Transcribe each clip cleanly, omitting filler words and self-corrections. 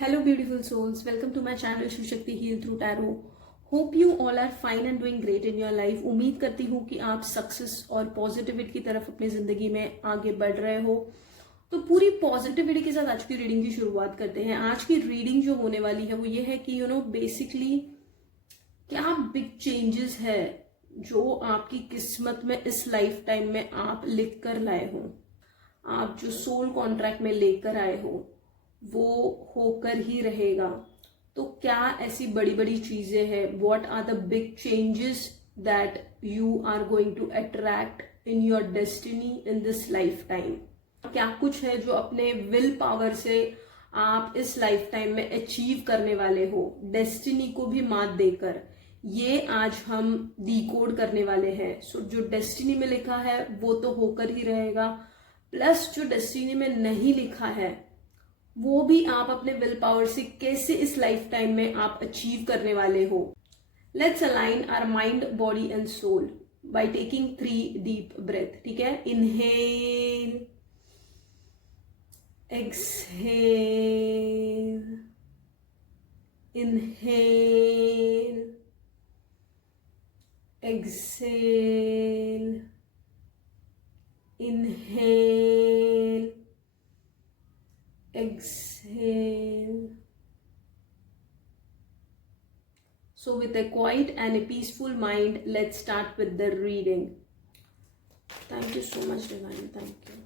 Hello beautiful souls, welcome to my channel Shiv Shakti heal through tarot. Hope you all are fine and doing great in your life. उम्मीद करती हूँ कि आप success और positivity की तरफ अपनी जिंदगी में आगे बढ़ रहे हो. तो पूरी पॉजिटिविटी के साथ आज की रीडिंग की शुरुआत करते हैं. आज की रीडिंग जो होने वाली है वो ये है कि बेसिकली क्या बिग चेंजेस है जो आपकी किस्मत में इस लाइफ टाइम में आप लिख कर लाए हो. आप जो सोल कॉन्ट्रैक्ट में लेकर आए हो वो होकर ही रहेगा. तो क्या ऐसी बड़ी बड़ी चीजें हैं? What are the big changes that you are going to attract in your destiny in this life time? क्या कुछ है जो अपने विल पावर से आप इस लाइफ टाइम में अचीव करने वाले हो, डेस्टिनी को भी मात देकर? ये आज हम डिकोड करने वाले हैं. सो जो डेस्टिनी में लिखा है वो तो होकर ही रहेगा, प्लस जो डेस्टिनी में नहीं लिखा है वो भी आप अपने विल पावर से कैसे इस लाइफ टाइम में आप अचीव करने वाले हो. Let's align our mind, body and soul by taking 3 deep breath. ठीक है, inhale, exhale, inhale, exhale, inhale, exhale. So with a quiet and a peaceful mind, let's start with the reading. Thank you so much divine. Thank you.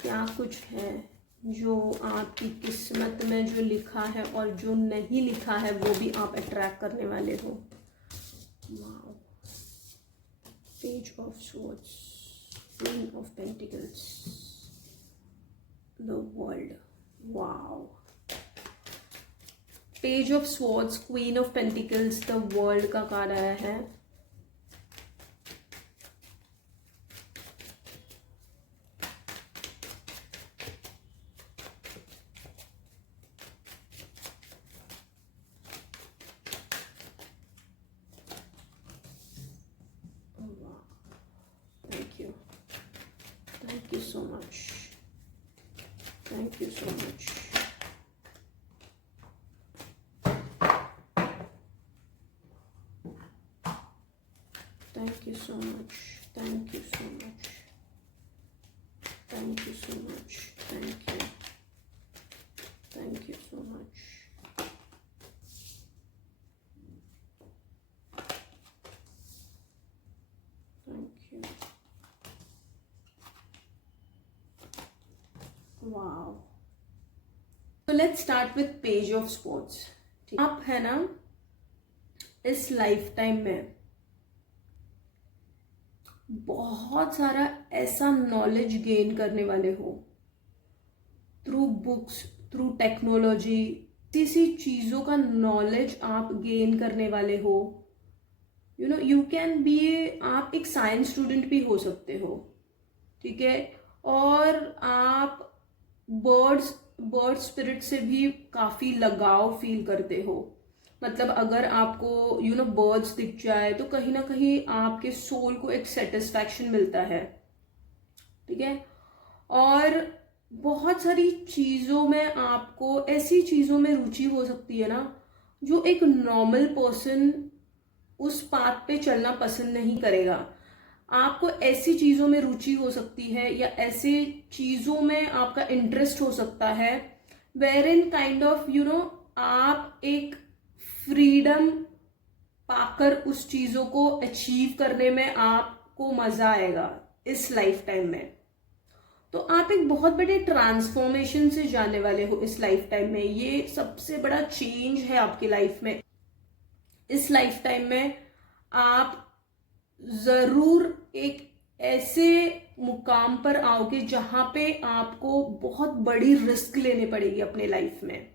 क्या कुछ है जो आपकी किस्मत में जो लिखा है और जो नहीं लिखा है वो भी आप अट्रैक्ट करने वाले हो. Wow. Page of Swords, Queen of Pentacles, the World. Wow. Page of Swords, Queen of Pentacles, the World का कार्ड आया है. Thank you so much. Thank you so much. Thank you so much. Thank you so much. Thank you so much. Thank you. Thank you so much. Thank you. Wow. So let's start with Page of Swords. आप है ना इस life time में बहुत सारा ऐसा knowledge gain करने वाले हो थ्रू बुक्स, थ्रू टेक्नोलॉजी. किसी चीजों का नॉलेज आप गेन करने वाले हो. यू कैन बी, आप एक साइंस स्टूडेंट भी हो सकते हो. ठीक है, और आप बर्ड स्पिरिट से भी काफी लगाव फील करते हो. मतलब अगर आपको बर्ड्स दिख जाए तो कहीं ना कहीं आपके सोल को एक सेटिस्फैक्शन मिलता है. ठीक है, और बहुत सारी चीजों में आपको ऐसी चीजों में रुचि हो सकती है ना जो एक नॉर्मल पर्सन उस पाथ पे चलना पसंद नहीं करेगा. आपको ऐसी चीजों में रुचि हो सकती है या ऐसे चीजों में आपका इंटरेस्ट हो सकता है वेर इन काइंड ऑफ आप एक फ्रीडम पाकर उस चीजों को अचीव करने में आपको मजा आएगा इस लाइफ टाइम में. तो आप एक बहुत बड़े ट्रांसफॉर्मेशन से जाने वाले हो इस लाइफ टाइम में. ये सबसे बड़ा चेंज है आपकी लाइफ में. इस लाइफ टाइम में आप जरूर एक ऐसे मुकाम पर आओगे जहां पे आपको बहुत बड़ी रिस्क लेने पड़ेगी अपने लाइफ में.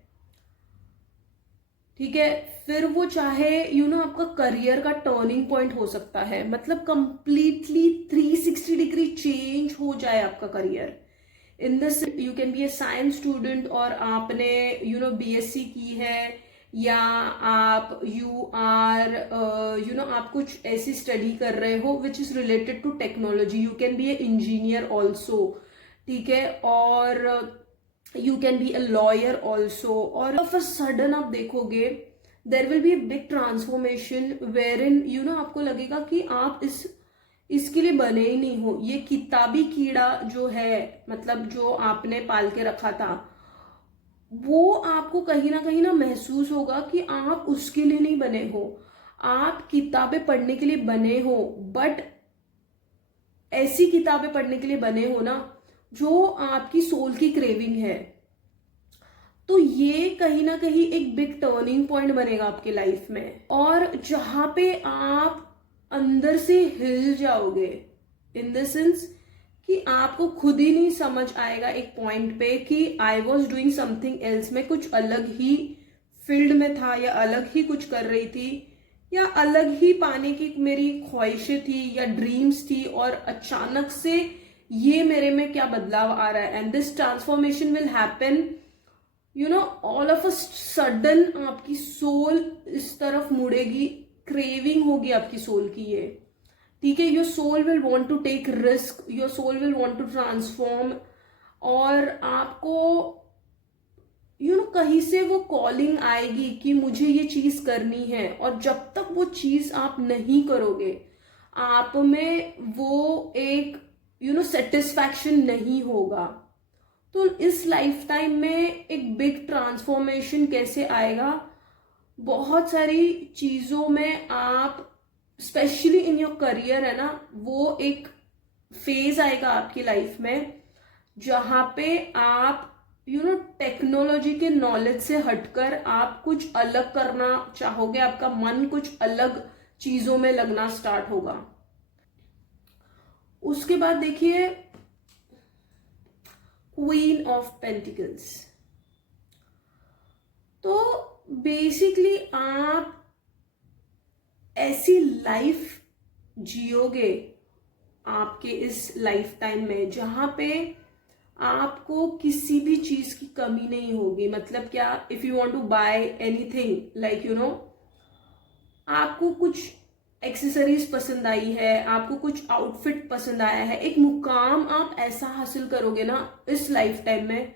ठीक है, फिर वो चाहे आपका करियर का टर्निंग पॉइंट हो सकता है. मतलब कंप्लीटली 360 डिग्री चेंज हो जाए आपका career. In this you can be A science student और आपने बीएससी की है या आप आप कुछ ऐसी स्टडी कर रहे हो which is related to technology, you can be a engineer also, ठीक है, और you can be a lawyer also, all of a sudden आप देखोगे there will be a big transformation wherein आपको लगेगा कि आप इसके लिए बने ही नहीं हो। ये किताबी कीड़ा जो है, मतलब जो आपने पाल के रखा था, वो आपको कहीं ना महसूस होगा कि आप उसके लिए नहीं बने हो। आप किताबें पढ़ने के लिए बने हो, बट ऐसी किताबें पढ़ने के लिए बने हो ना जो आपकी सोल की क्रेविंग है। तो ये कहीं ना कहीं एक बिग टर्निंग पॉइंट बनेगा आपकी लाइफ में, और जहां पे आप अंदर से हिल जाओगे, इन द सेंस कि आपको खुद ही नहीं समझ आएगा एक पॉइंट पे कि I was doing something else, मैं कुछ अलग ही फील्ड में था, या अलग ही कुछ कर रही थी, या अलग ही पाने की मेरी ख्वाहिशें थी या ड्रीम्स थी, और अचानक से ये मेरे में क्या बदलाव आ रहा है। And this transformation will happen all of a sudden. आपकी सोल इस तरफ मुड़ेगी, क्रेविंग होगी आपकी सोल की ये, ठीक है। Your soul will want to take risk, your soul will want to transform, और आपको कहीं से वो कॉलिंग आएगी कि मुझे ये चीज करनी है, और जब तक वो चीज आप नहीं करोगे आप में वो एक सेटिस्फैक्शन नहीं होगा। तो इस लाइफ टाइम में एक बिग ट्रांसफॉर्मेशन कैसे आएगा, बहुत सारी चीजों में आप, स्पेशली इन योर करियर है ना, वो एक फेज आएगा आपकी लाइफ में जहां पे आप टेक्नोलॉजी के नॉलेज से हटकर आप कुछ अलग करना चाहोगे, आपका मन कुछ अलग चीजों में लगना स्टार्ट होगा। उसके बाद देखिए क्वीन ऑफ पेंटिकल्स। तो बेसिकली आप ऐसी लाइफ जियोगे आपके इस लाइफ टाइम में जहां पे आपको किसी भी चीज की कमी नहीं होगी। मतलब क्या, if you want to buy anything, like आपको कुछ एक्सेसरीज पसंद आई है, आपको कुछ आउटफिट पसंद आया है, एक मुकाम आप ऐसा हासिल करोगे ना इस लाइफ टाइम में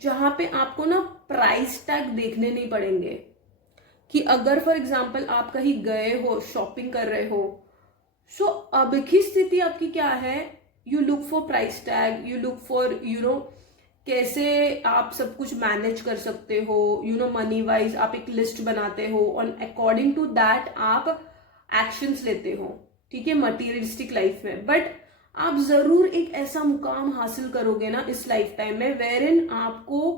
जहां पे आपको ना प्राइस टैग देखने नहीं पड़ेंगे। कि अगर फॉर एग्जाम्पल आप कहीं गए हो, शॉपिंग कर रहे हो, सो अब की स्थिति आपकी क्या है, you look for price tag, you look for कैसे आप सब कुछ मैनेज कर सकते हो, मनी वाइज आप एक लिस्ट बनाते हो, और अकॉर्डिंग टू दैट आप एक्शंस लेते हो, ठीक है, मटीरियलिस्टिक लाइफ में। बट आप जरूर एक ऐसा मुकाम हासिल करोगे ना इस लाइफ टाइम में वेर इन आपको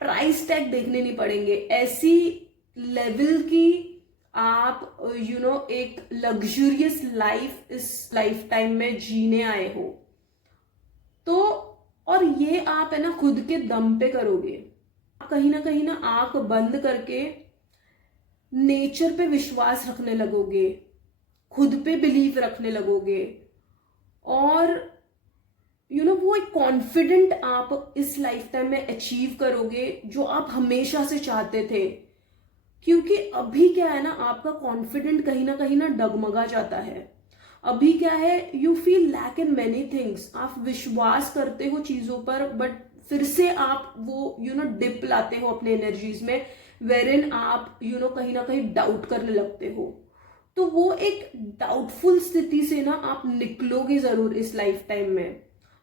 प्राइस टैग देखने नहीं पड़ेंगे। ऐसी लेवल की आप एक लग्जरियस लाइफ इस लाइफ टाइम में जीने आए हो। तो और ये आप है ना खुद के दम पे करोगे। आप कहीं ना आंख बंद करके नेचर पे विश्वास रखने लगोगे, खुद पे बिलीव रखने लगोगे, और वो एक कॉन्फिडेंट आप इस लाइफ टाइम में अचीव करोगे जो आप हमेशा से चाहते थे। क्योंकि अभी क्या है ना, आपका कॉन्फिडेंट कहीं ना डगमगा जाता है। अभी क्या है, you feel lack in many things, आप विश्वास करते हो चीजों पर, बट फिर से आप वो डिप लाते हो अपने एनर्जीज में, वेरिन आप कहीं ना कहीं डाउट करने लगते हो। तो वो एक डाउटफुल स्थिति से ना आप निकलोगे जरूर इस लाइफ टाइम में,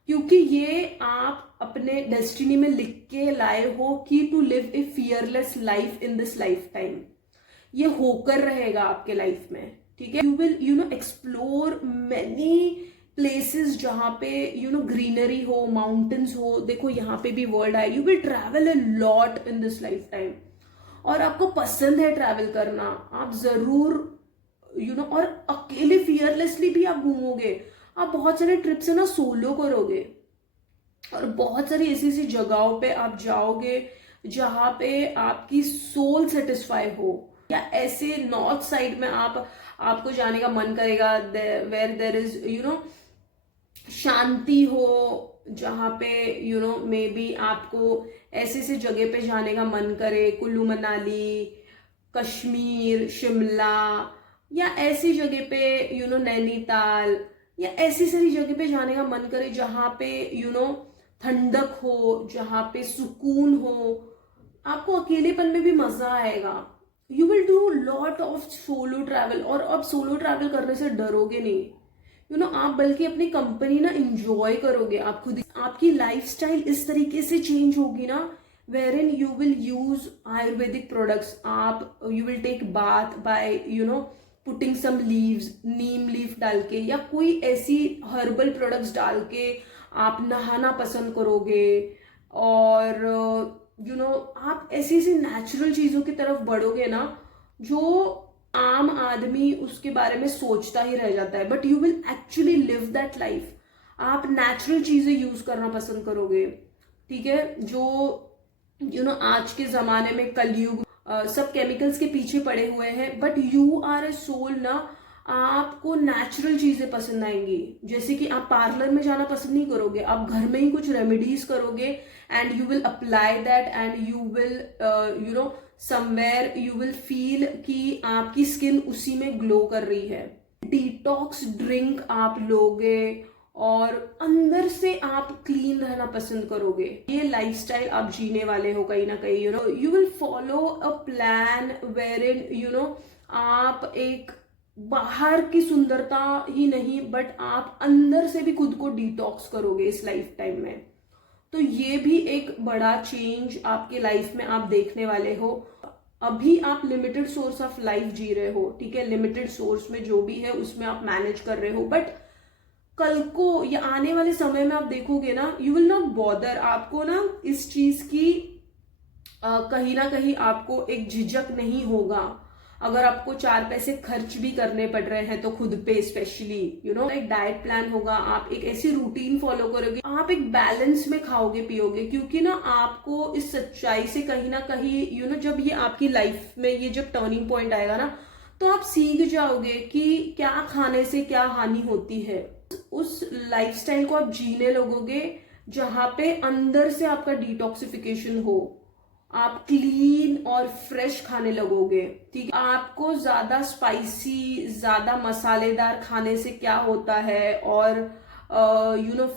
क्योंकि ये आप अपने डेस्टिनी में लिख के लाए हो कि to live a fearless life in this life time. ये होकर रहेगा आपके लाइफ में, ठीक है। You will explore many places जहां पे ग्रीनरी हो, माउंटेन्स हो। देखो यहाँ पे भी वर्ल्ड है। You will travel a lot in this life time, और आपको पसंद है ट्रैवल करना, आप जरूर और अकेले फियरलेसली भी आप घूमोगे। आप बहुत सारे ट्रिप्स है ना सोलो करोगे, और बहुत सारी ऐसी ऐसी जगहों पे आप जाओगे जहां पे आपकी सोल सेटिस्फाई हो। या ऐसे नॉर्थ साइड में आपको जाने का मन करेगा वेयर देयर इज शांति हो, जहां पे मे बी आपको ऐसे ऐसे जगह पे जाने का मन करे, कुल्लू मनाली, कश्मीर, शिमला या ऐसी जगह पे नैनीताल या ऐसी सारी जगह पे जाने का मन करे जहाँ पे ठंडक हो, जहाँ पे सुकून हो, आपको अकेलेपन में भी मजा आएगा। You will do lot of solo travel, और अब सोलो ट्रैवल करने से डरोगे नहीं, आप बल्कि अपनी कंपनी ना इंजॉय करोगे। आप खुद, आपकी लाइफस्टाइल इस तरीके से चेंज होगी ना, wherein you will use Ayurvedic products. आप you will take bath by putting some leaves, Neem leaf डाल के या कोई ऐसी हर्बल प्रोडक्ट्स डाल के आप नहाना पसंद करोगे। और आप ऐसी ऐसी नेचुरल चीजों की तरफ बढ़ोगे ना जो आम आदमी उसके बारे में सोचता ही रह जाता है, but you will actually live that life. आप नेचुरल चीजें यूज करना पसंद करोगे, ठीक है। जो आज के जमाने में कलयुग, सब केमिकल्स के पीछे पड़े हुए हैं, but you are a soul ना, आपको नेचुरल चीजें पसंद आएंगी। जैसे कि आप पार्लर में जाना पसंद नहीं करोगे, आप घर में ही कुछ रेमेडीज करोगे and you will apply that and you will somewhere you will feel कि आपकी स्किन उसी में ग्लो कर रही है। डिटॉक्स ड्रिंक आप लोगे और अंदर से आप क्लीन रहना पसंद करोगे। ये लाइफस्टाइल आप जीने वाले हो कहीं ना कहीं। You will follow a plan wherein आप एक बाहर की सुंदरता ही नहीं, बट आप अंदर से भी खुद को डिटॉक्स करोगे इस लाइफ टाइम में। तो ये भी एक बड़ा चेंज आपके लाइफ में आप देखने वाले हो। अभी आप लिमिटेड सोर्स ऑफ लाइफ जी रहे हो, ठीक है, लिमिटेड सोर्स में जो भी है उसमें आप मैनेज कर रहे हो, बट कल को या आने वाले समय में आप देखोगे ना, यू विल नॉट बॉदर। आपको ना इस चीज की कहीं ना कहीं आपको एक झिझक नहीं होगा। अगर आपको 4 पैसे खर्च भी करने पड़ रहे हैं तो खुद पे स्पेशली एक डाइट प्लान होगा, आप एक ऐसी रूटीन फॉलो करोगे, आप एक बैलेंस में खाओगे पियोगे, क्योंकि ना आपको इस सच्चाई से कहीं ना कहीं जब ये आपकी लाइफ में ये जब टर्निंग पॉइंट आएगा ना, तो आप सीख जाओगे कि क्या खाने से क्या हानि होती है। उस लाइफस्टाइल को आप जीने लगोगे जहां पे अंदर से आपका डिटॉक्सिफिकेशन हो, आप क्लीन और फ्रेश खाने लगोगे, ठीक है। आपको ज्यादा स्पाइसी, ज्यादा मसालेदार खाने से क्या होता है और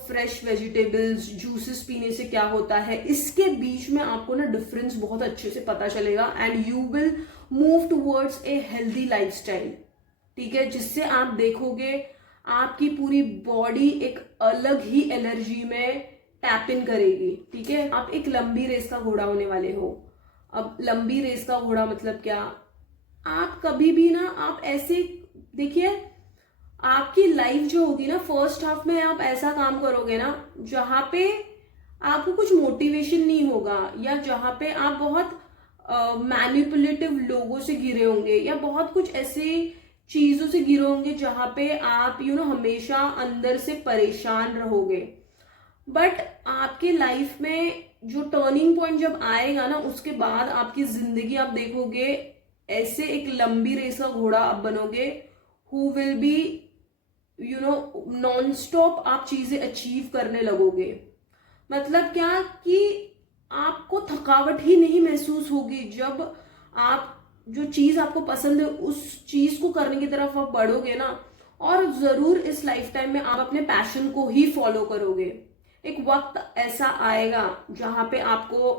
फ्रेश वेजिटेबल्स, जूसेस पीने से क्या होता है, इसके बीच में आपको ना डिफरेंस बहुत अच्छे से पता चलेगा and you will move towards a healthy lifestyle, ठीक है, जिससे आप देखोगे आपकी पूरी बॉडी एक अलग ही एनर्जी में टैप इन करेगी, ठीक है। आप एक लंबी रेस का घोड़ा होने वाले हो। अब लंबी रेस का घोड़ा मतलब क्या, आप कभी भी ना, आप ऐसे देखिए, आपकी लाइफ जो होगी ना, फर्स्ट हाफ में आप ऐसा काम करोगे ना जहां पे आपको कुछ मोटिवेशन नहीं होगा, या जहां पे आप बहुत मैनिपुलेटिव लोगों से घिरे होंगे, या बहुत कुछ ऐसे चीजों से घिरे होंगे जहां पे आप हमेशा अंदर से परेशान रहोगे। बट आपके लाइफ में जो टर्निंग पॉइंट जब आएगा ना, उसके बाद आपकी जिंदगी आप देखोगे ऐसे एक लंबी रेस का घोड़ा आप बनोगे, who will be non stop आप चीजें अचीव करने लगोगे। मतलब क्या कि आपको थकावट ही नहीं महसूस होगी। जब आप जो चीज आपको पसंद है उस चीज को करने की तरफ आप बढ़ोगे ना, और जरूर इस लाइफ टाइम में आप अपने पैशन को ही फॉलो करोगे। एक वक्त ऐसा आएगा जहां पे आपको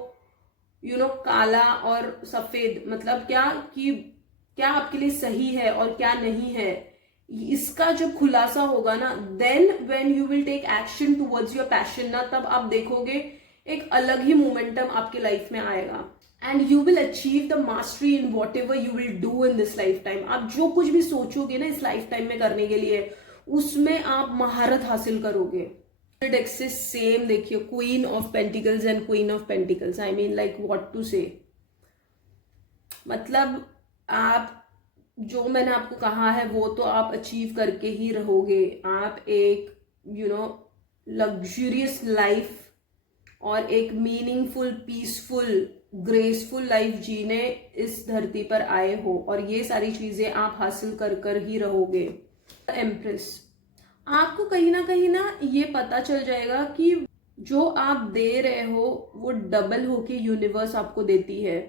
काला और सफेद, मतलब क्या कि क्या आपके लिए सही है और क्या नहीं है, इसका जब खुलासा होगा ना, then when you will take action towards your passion ना, तब आप देखोगे एक अलग ही मोमेंटम आपके लाइफ में आएगा and you will achieve the mastery in what ever you will do in this life time. आप जो कुछ भी सोचोगे ना इस लाइफ टाइम में करने के लिए, उसमें आप महारत हासिल करोगे। एक्सिस सेम देखिए, queen of pentacles and queen of pentacles, I mean like what to say, मतलब आप जो मैंने आपको कहा है वो तो आप अचीव करके ही रहोगे। आप एक लग्जूरियस लाइफ और एक मीनिंगफुल, पीसफुल, ग्रेसफुल लाइफ जीने इस धरती पर आए हो, और ये सारी चीजें आप हासिल कर कर ही रहोगे। एम्प्रेस, आपको कहीं ना ये पता चल जाएगा कि जो आप दे रहे हो वो डबल होके यूनिवर्स आपको देती है।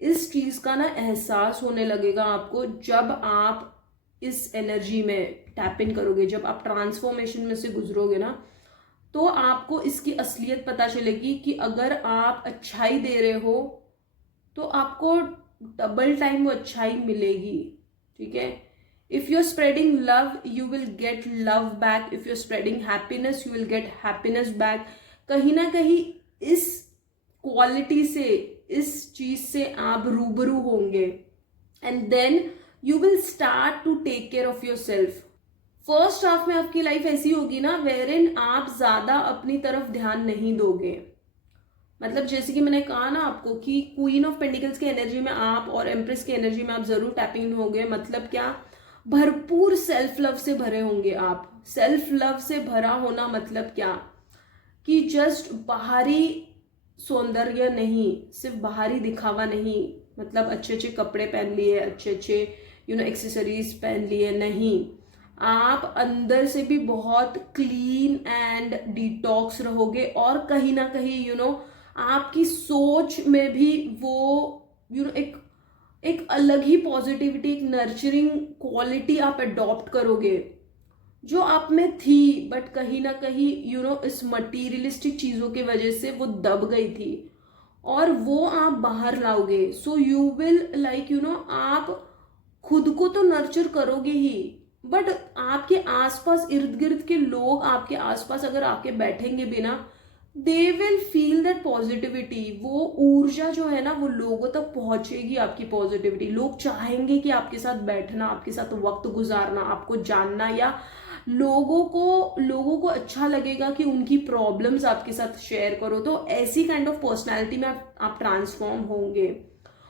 इस चीज का ना एहसास होने लगेगा आपको जब आप इस एनर्जी में टैप इन करोगे, जब आप ट्रांसफॉर्मेशन में से गुजरोगे ना, तो आपको इसकी असलियत पता चलेगी कि अगर आप अच्छाई दे रहे हो तो आपको डबल टाइम वो अच्छाई मिलेगी। ठीक है, if you are spreading love you will get love back, if you are spreading happiness you will get happiness back. कहीं ना कहीं इस क्वालिटी से, इस चीज से आप रूबरू होंगे and then you will start to take care of your self. First half में आपकी लाइफ ऐसी होगी ना वेर इन आप ज्यादा अपनी तरफ ध्यान नहीं दोगे। मतलब जैसे कि मैंने कहा ना आपको कि क्वीन ऑफ पेंटिकल्स की एनर्जी में आप और एम्प्रेस की एनर्जी में आप जरूर टैपिंग होंगे। मतलब क्या, भरपूर सेल्फ लव से भरे होंगे आप। सेल्फ लव से भरा होना मतलब क्या कि जस्ट बाहरी सौंदर्य नहीं, सिर्फ बाहरी दिखावा नहीं, मतलब अच्छे अच्छे कपड़े पहन लिए, अच्छे अच्छे एक्सेसरीज पहन लिए, नहीं, आप अंदर से भी बहुत क्लीन एंड डिटॉक्स रहोगे। और कहीं ना कहीं आपकी सोच में भी वो एक अलग ही पॉजिटिविटी, एक नर्चरिंग क्वालिटी आप अडॉप्ट करोगे जो आप में थी, बट कहीं ना कहीं इस मटीरियलिस्टिक चीजों की वजह से वो दब गई थी, और वो आप बाहर लाओगे। सो यू विल आप खुद को तो नर्चर करोगे ही, बट आपके आसपास इर्द गिर्द के लोग आपके आसपास अगर आके बैठेंगे भी ना, they will feel that positivity. वो ऊर्जा जो है ना वो लोगों तक पहुंचेगी, आपकी पॉजिटिविटी। लोग चाहेंगे कि आपके साथ बैठना, आपके साथ वक्त गुजारना, आपको जानना, या लोगों को अच्छा लगेगा कि उनकी प्रॉब्लम्स आपके साथ शेयर करो। तो ऐसी काइंड ऑफ पर्सनैलिटी में आप ट्रांसफॉर्म होंगे।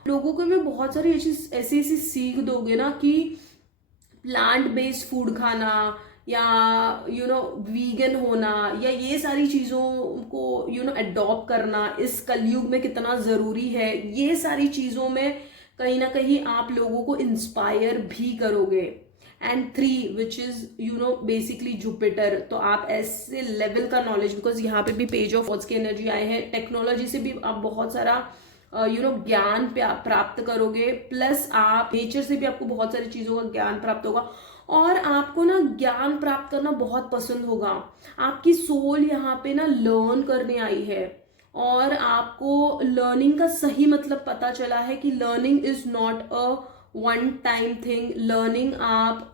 लोगों को भी बहुत सारी ऐसी ऐसी सीख दोगे ना कि प्लांट बेस्ड फूड खाना या वीगन होना, या ये सारी चीज़ों को अडॉप्ट करना इस कलयुग में कितना ज़रूरी है। ये सारी चीज़ों में कहीं ना कहीं आप लोगों को इंस्पायर भी करोगे। And 3 which is basically Jupiter. तो आप ऐसे लेवल का नॉलेज, बिकॉज यहाँ पे भी पेज ऑफ वॉट्स की एनर्जी आए हैं, टेक्नोलॉजी से भी आप बहुत सारा ज्ञान प्राप्त करोगे, प्लस आप नेचर से भी आपको बहुत सारी चीजों का ज्ञान प्राप्त होगा। और आपको ना ज्ञान प्राप्त करना बहुत पसंद होगा। आपकी सोल यहाँ पे ना लर्न करने आई है, और आपको लर्निंग का सही मतलब पता चला है कि learning is not a one time thing. Learning आप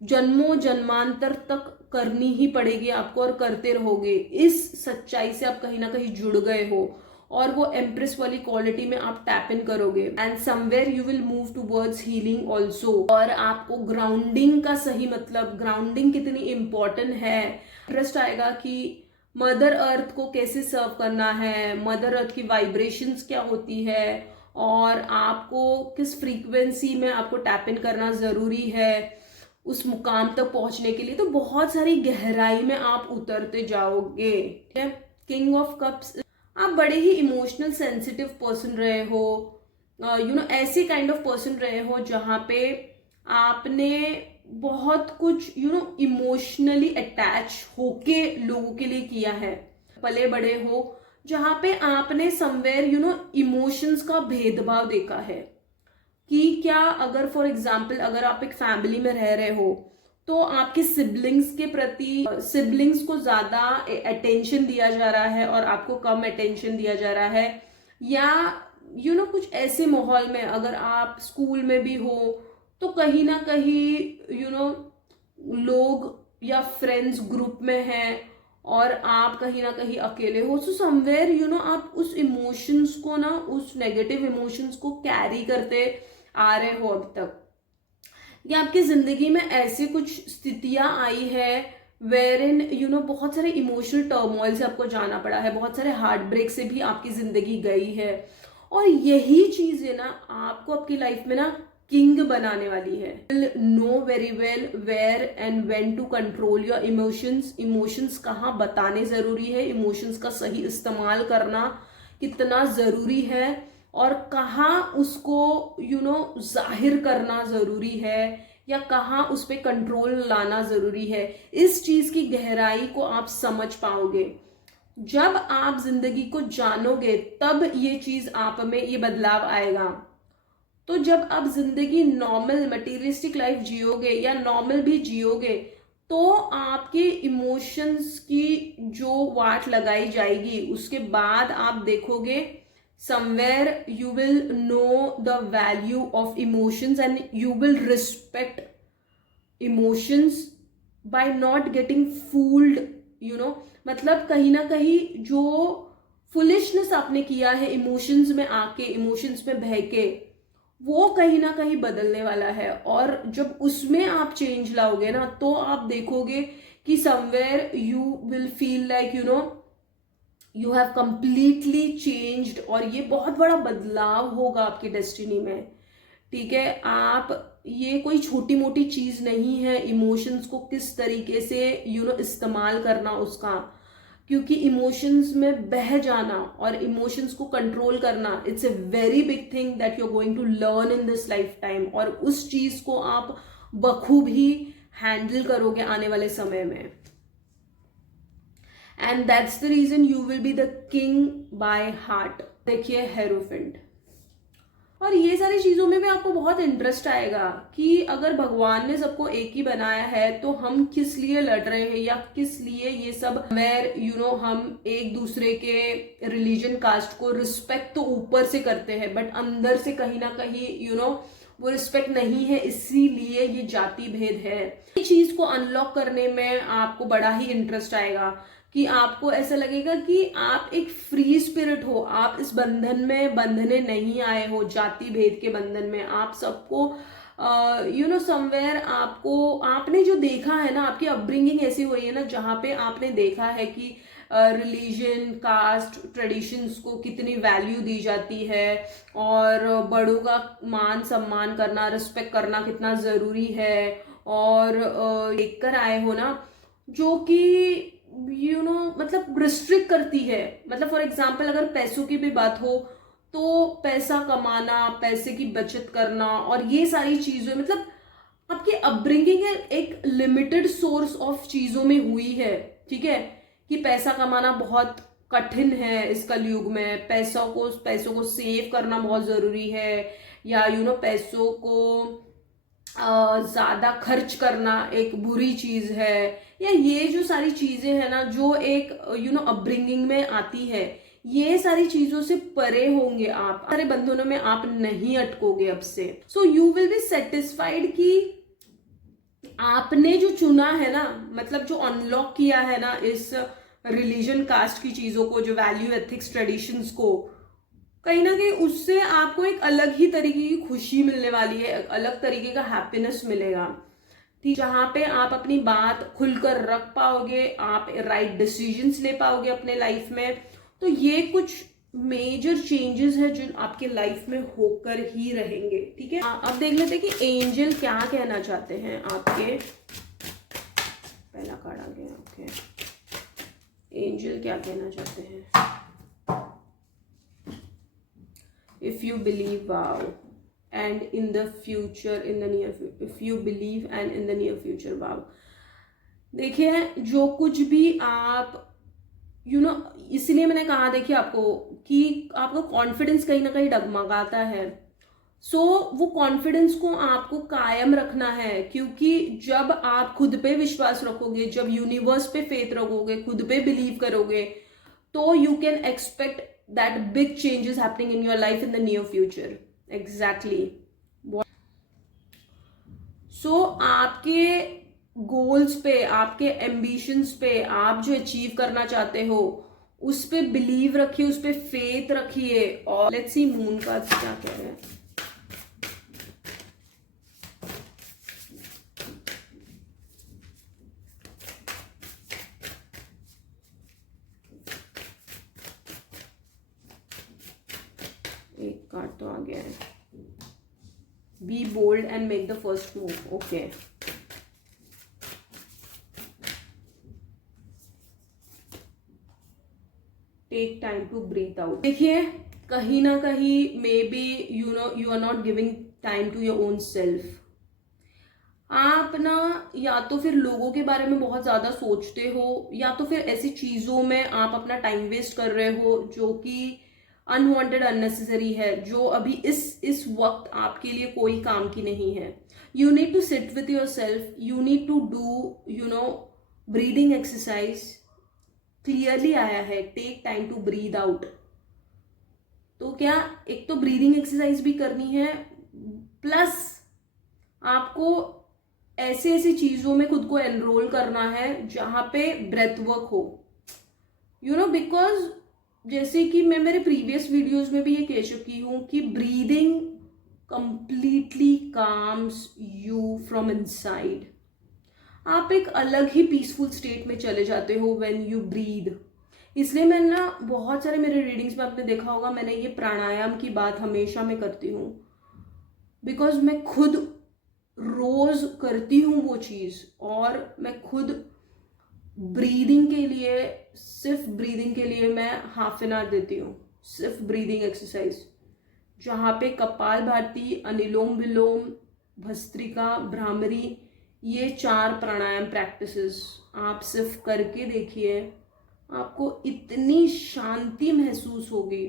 जन्मों जन्मांतर तक करनी ही पड़ेगी आपको, और करते रहोगे। इस सच्चाई से आप कहीं ना कहीं जुड़ गए हो, और वो एम्प्रेस वाली क्वालिटी में आप टैप इन करोगे। And somewhere you will move towards healing also. और आपको ग्राउंडिंग का सही मतलब, ग्राउंडिंग कितनी इंपॉर्टेंट है, इंटरेस्ट आएगा कि मदर अर्थ को कैसे सर्व करना है, मदर अर्थ की वाइब्रेशंस क्या होती है, और आपको किस फ्रीक्वेंसी में आपको टैप इन करना जरूरी है उस मुकाम तक पहुंचने के लिए। तो बहुत सारी गहराई में आप उतरते जाओगे। किंग ऑफ कप्स, आप बड़े ही इमोशनल सेंसिटिव पर्सन रहे हो, ऐसे काइंड ऑफ पर्सन रहे हो जहाँ पे आपने बहुत कुछ इमोशनली अटैच होके लोगों के लिए किया है, पले बड़े हो जहाँ पे आपने समवेयर इमोशंस का भेदभाव देखा है। कि क्या अगर फॉर एग्जाम्पल अगर आप एक फैमिली में रह रहे हो तो आपके सिबलिंग्स के प्रति, सिबलिंग्स को ज्यादा अटेंशन दिया जा रहा है और आपको कम अटेंशन दिया जा रहा है, या कुछ ऐसे माहौल में अगर आप स्कूल में भी हो तो कहीं ना कहीं लोग या फ्रेंड्स ग्रुप में हैं और आप कहीं ना कहीं अकेले हो। सो समवेयर आप उस इमोशंस को ना, उस नेगेटिव इमोशंस को कैरी करते आ रहे हो अब तक, या आपकी जिंदगी में ऐसी कुछ स्थितियां आई है वेर इन बहुत सारे इमोशनल टर्मोइल से आपको जाना पड़ा है, बहुत सारे हार्ट ब्रेक से भी आपकी जिंदगी गई है। और यही चीज है ना आपको आपकी लाइफ में ना किंग बनाने वाली है। Know very well where and when to control your emotions. Emotions कहाँ बताने जरूरी है, इमोशंस का सही इस्तेमाल करना कितना जरूरी है, और कहाँ उसको जाहिर करना जरूरी है, या कहाँ उस पर कंट्रोल लाना जरूरी है। इस चीज की गहराई को आप समझ पाओगे। जब आप जिंदगी को जानोगे तब ये चीज आप में ये बदलाव आएगा। तो जब आप जिंदगी नॉर्मल मटेरियलिस्टिक लाइफ जियोगे या नॉर्मल भी जियोगे, तो आपके इमोशंस की जो वाट लगाई जाएगी, उसके बाद आप देखोगे somewhere you will know the value of emotions and you will respect emotions by not getting fooled, मतलब कहीं ना कहीं जो फुलिशनेस आपने किया है इमोशंस में आके, इमोशंस में बह के, वो कहीं ना कहीं बदलने वाला है। और जब उसमें आप चेंज लाओगे ना, तो आप देखोगे कि somewhere you will feel like you have completely changed, और ये बहुत बड़ा बदलाव होगा आपकी डेस्टिनी में। ठीक है, आप, ये कोई छोटी मोटी चीज नहीं है इमोशंस को किस तरीके से इस्तेमाल करना उसका, क्योंकि इमोशंस में बह जाना और इमोशंस को कंट्रोल करना, it's a very big thing that you are going to learn in this life time, और उस चीज को आप बखूबी हैंडल करोगे आने वाले समय में। And that's the reason you will be the king by heart. देखिए हेरोफेंट, और ये सारी चीजों में भी आपको बहुत इंटरेस्ट आएगा कि अगर भगवान ने सबको एक ही बनाया है तो हम किस लिए लड़ रहे हैं, या किस लिए ये सब, वेर हम एक दूसरे के रिलीजन कास्ट को रिस्पेक्ट तो ऊपर से करते हैं, बट अंदर से कहीं ना कहीं वो रिस्पेक्ट नहीं है, इसीलिए ये जाति भेद है। ये चीज को अनलॉक करने में आपको बड़ा ही इंटरेस्ट आएगा कि आपको ऐसा लगेगा कि आप एक फ्री स्पिरिट हो, आप इस बंधन में बंधने नहीं आए हो, जाति भेद के बंधन में। आप सबको समवेयर आपको, आपने जो देखा है ना, आपकी अपब्रिंगिंग ऐसी हुई है ना जहाँ पे आपने देखा है कि रिलीजन, कास्ट, ट्रेडिशंस को कितनी वैल्यू दी जाती है, और बड़ों का मान सम्मान करना, रिस्पेक्ट करना कितना जरूरी है। और देखकर आए हो ना, जो कि मतलब रिस्ट्रिक्ट करती है। मतलब फॉर एग्जाम्पल अगर पैसों की भी बात हो, तो पैसा कमाना, पैसे की बचत करना, और ये सारी चीजें, मतलब आपकी अपब्रिंगिंग एक लिमिटेड सोर्स ऑफ चीजों में हुई है। ठीक है, कि पैसा कमाना बहुत कठिन है इस कलयुग में, पैसों को सेव करना बहुत जरूरी है, या पैसों को ज्यादा खर्च करना एक बुरी चीज है, या ये जो सारी चीजें है ना जो एक अपब्रिंगिंग में आती है, ये सारी चीजों से परे होंगे आप, सारे बंधनों में आप नहीं अटकोगे अब से। So you will be satisfied कि आपने जो चुना है ना, मतलब जो अनलॉक किया है ना इस रिलीजन कास्ट की चीजों को, जो वैल्यू, एथिक्स, ट्रेडिशंस को, कहीं ना कहीं उससे आपको एक अलग ही तरीके की खुशी मिलने वाली है, एक अलग तरीके का हैप्पीनेस मिलेगा। ठीक, जहां पे आप अपनी बात खुलकर रख पाओगे, आप राइट डिसीजंस ले पाओगे अपने लाइफ में। तो ये कुछ मेजर चेंजेस है जो आपके लाइफ में होकर ही रहेंगे। ठीक है, अब देख लेते हैं कि एंजल क्या कहना चाहते हैं आपके। पहला कार्ड आ गया आपके, एंजल क्या कहना चाहते हैं। If you believe, wow, and in the future, if you believe and in the near future, wow। देखिए, जो कुछ भी आप इसलिए मैंने कहा, देखिए आपको कि आपका कॉन्फिडेंस कहीं ना कहीं डगमगाता है। सो वो कॉन्फिडेंस को आपको कायम रखना है, क्योंकि जब आप खुद पे विश्वास रखोगे, जब यूनिवर्स पे फेथ रखोगे, खुद पे बिलीव करोगे, तो you can expect that big changes happening in your life in the near future। exactly। so आपके गोल्स पे, आपके एम्बिशंस पे, आप जो अचीव करना चाहते हो उस पे बिलीव रखिए, उस पे फेथ रखिए। और लेट्स सी मून का क्या कह रहे हैं। एक कार्ड तो आ गया है, be bold and make the first move. Okay, take time to breathe out. देखिए, कहीं ना कहीं maybe you are not giving time to your own self. आप ना या तो फिर लोगों के बारे में बहुत ज़्यादा सोचते हो, या तो फिर ऐसी चीज़ों में आप अपना टाइम वेस्ट कर रहे हो जो कि अनवांटेड अननेसेसरी है, जो अभी इस वक्त आपके लिए कोई काम की नहीं है. You need to sit with your self, you need to do breathing exercise. Clearly आया है, take time to breathe out. तो क्या एक तो ब्रीदिंग एक्सरसाइज भी करनी है, प्लस आपको ऐसी ऐसी चीजों में खुद को एनरोल करना है जहां पे ब्रेथ वर्क हो. बिकॉज जैसे कि मैं मेरे प्रीवियस वीडियोस में भी ये कह चुकी हूं कि breathing completely calms you from inside. आप एक अलग ही पीसफुल स्टेट में चले जाते हो व्हेन यू ब्रीद. इसलिए मैंने ना बहुत सारे मेरे रीडिंग्स में आपने देखा होगा, मैंने ये प्राणायाम की बात हमेशा मैं करती हूँ, बिकॉज मैं खुद रोज करती हूँ वो चीज़. और मैं खुद ब्रीदिंग के लिए, सिर्फ ब्रीदिंग के लिए मैं हाफ एन आवर देती हूँ, सिर्फ ब्रीदिंग एक्सरसाइज, जहाँ पे कपाल भाती, अनुलोम विलोम, भस्त्रिका, भ्रामरी, ये 4 प्राणायाम प्रैक्टिसेस आप सिर्फ करके देखिए. आपको इतनी शांति महसूस होगी.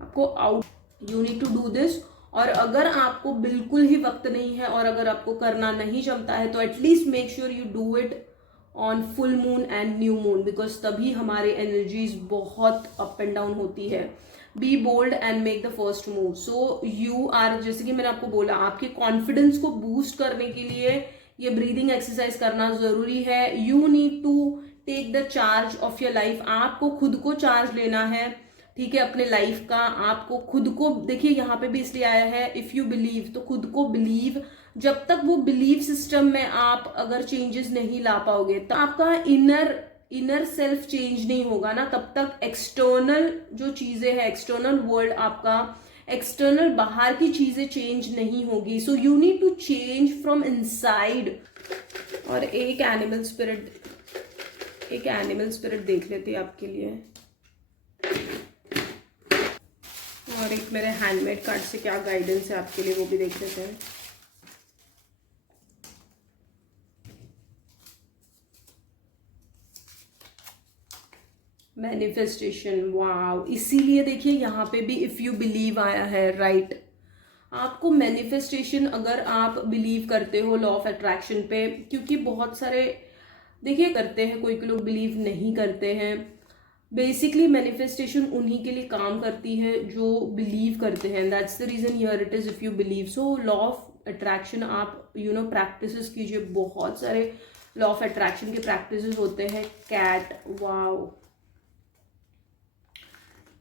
आपको you need to do this. और अगर आपको बिल्कुल ही वक्त नहीं है और अगर आपको करना नहीं जमता है तो at least make sure you do it on full moon and new moon, because तभी हमारे एनर्जीज बहुत अप एंड डाउन होती है. Be bold and make the first move. So you are, जैसे कि मैंने आपको बोला, आपके कॉन्फिडेंस को बूस्ट करने के लिए ये ब्रीदिंग एक्सरसाइज करना जरूरी है. You need to take the charge of your life. आपको खुद को चार्ज लेना है, ठीक है, अपने लाइफ का. आपको खुद को, देखिए यहाँ पे भी इसलिए आया है इफ यू बिलीव, तो खुद को बिलीव. जब तक वो बिलीव सिस्टम में आप अगर चेंजेस नहीं ला पाओगे, तो आपका इनर सेल्फ चेंज नहीं होगा ना, तब तक एक्सटर्नल जो चीजें हैं, एक्सटर्नल वर्ल्ड, आपका एक्सटर्नल बाहर की चीजें चेंज नहीं होगी. So you need to change from inside. और एक एनिमल स्पिरिट देख लेते हैं आपके लिए, और एक मेरे हैंडमेड कार्ड से क्या गाइडेंस है आपके लिए वो भी देख लेते हैं. मैनिफेस्टेशन, वाव. इसीलिए देखिए यहाँ पे भी इफ यू बिलीव आया है, राइट. आपको मैनिफेस्टेशन, अगर आप बिलीव करते हो लॉ ऑफ अट्रैक्शन पे, क्योंकि बहुत सारे देखिए करते हैं, कोई लोग बिलीव नहीं करते हैं. बेसिकली मैनिफेस्टेशन उन्हीं के लिए काम करती है जो बिलीव करते हैं. That's the reason here it is if you believe. So law of attraction आप प्रैक्टिसेस कीजिए. बहुत सारे लॉ ऑफ अट्रैक्शन के प्रैक्टिसेस होते हैं. Cat, wow,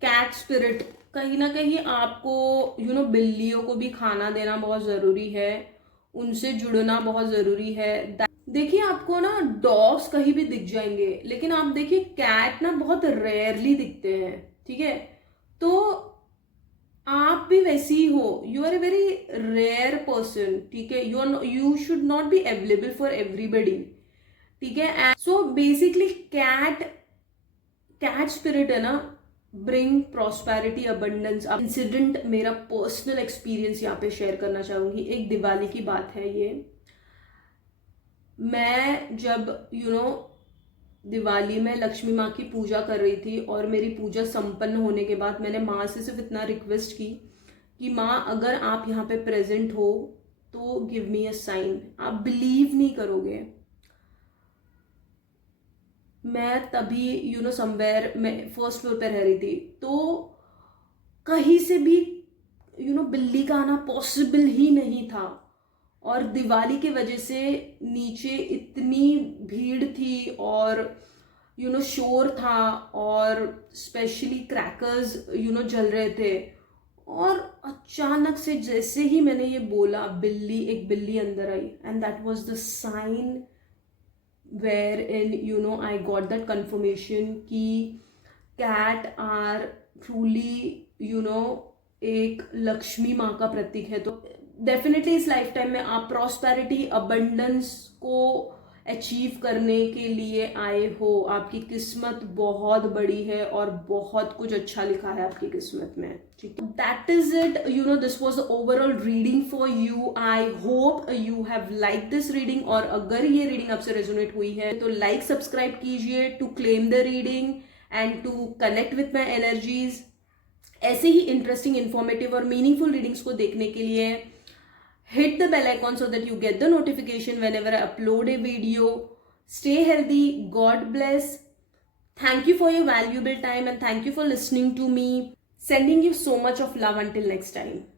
cat spirit. कहीं ना कहीं आपको बिल्लियों को भी खाना देना बहुत जरूरी है, उनसे जुड़ना बहुत जरूरी है. देखिए आपको ना डॉग्स कहीं भी दिख जाएंगे, लेकिन आप देखिए कैट ना बहुत रेयरली दिखते हैं, ठीक है. तो आप भी वैसे ही हो, you are a very rare person, ठीक है. You should not be available for everybody, ठीक है. सो बेसिकली कैट स्पिरिट है ना, ब्रिंग प्रॉस्पेरिटी, अबंडेंस. इंसिडेंट, मेरा पर्सनल एक्सपीरियंस यहाँ पे शेयर करना चाहूंगी. एक दिवाली की बात है ये. मैं जब दिवाली में लक्ष्मी माँ की पूजा कर रही थी, और मेरी पूजा संपन्न होने के बाद मैंने माँ से सिर्फ इतना रिक्वेस्ट की कि माँ अगर आप यहाँ पे प्रेजेंट हो तो गिव मी अ साइन. आप बिलीव नहीं करोगे, मैं तभी समवेयर मैं फर्स्ट फ्लोर पे रह रही थी, तो कहीं से भी बिल्ली का आना पॉसिबल ही नहीं था. और दिवाली के वजह से नीचे इतनी भीड़ थी और शोर था, और स्पेशली क्रैकर्स जल रहे थे. और अचानक से जैसे ही मैंने ये बोला, एक बिल्ली अंदर आई, and that was the sign wherein I got that confirmation कि कैट आर ट्रूली एक लक्ष्मी माँ का प्रतीक है. तो डेफिनेटली इस लाइफ टाइम में आप प्रॉस्पेरिटी, अबंडेंस को अचीव करने के लिए आए हो। आपकी किस्मत बहुत बड़ी है और बहुत कुछ अच्छा लिखा है आपकी किस्मत में, ठीक है। That is it, you know, this was the overall reading for you. I hope you have like this reading, और अगर ये रीडिंग आपसे रेजोनेट हुई है तो लाइक सब्सक्राइब कीजिए to claim the reading and to connect with my energies. ऐसे ही इंटरेस्टिंग, इन्फॉर्मेटिव और मीनिंगफुल रीडिंग्स को देखने के लिए hit the bell icon so that you get the notification whenever I upload a video. Stay healthy. God bless. Thank you for your valuable time and thank you for listening to me. Sending you so much of love until next time.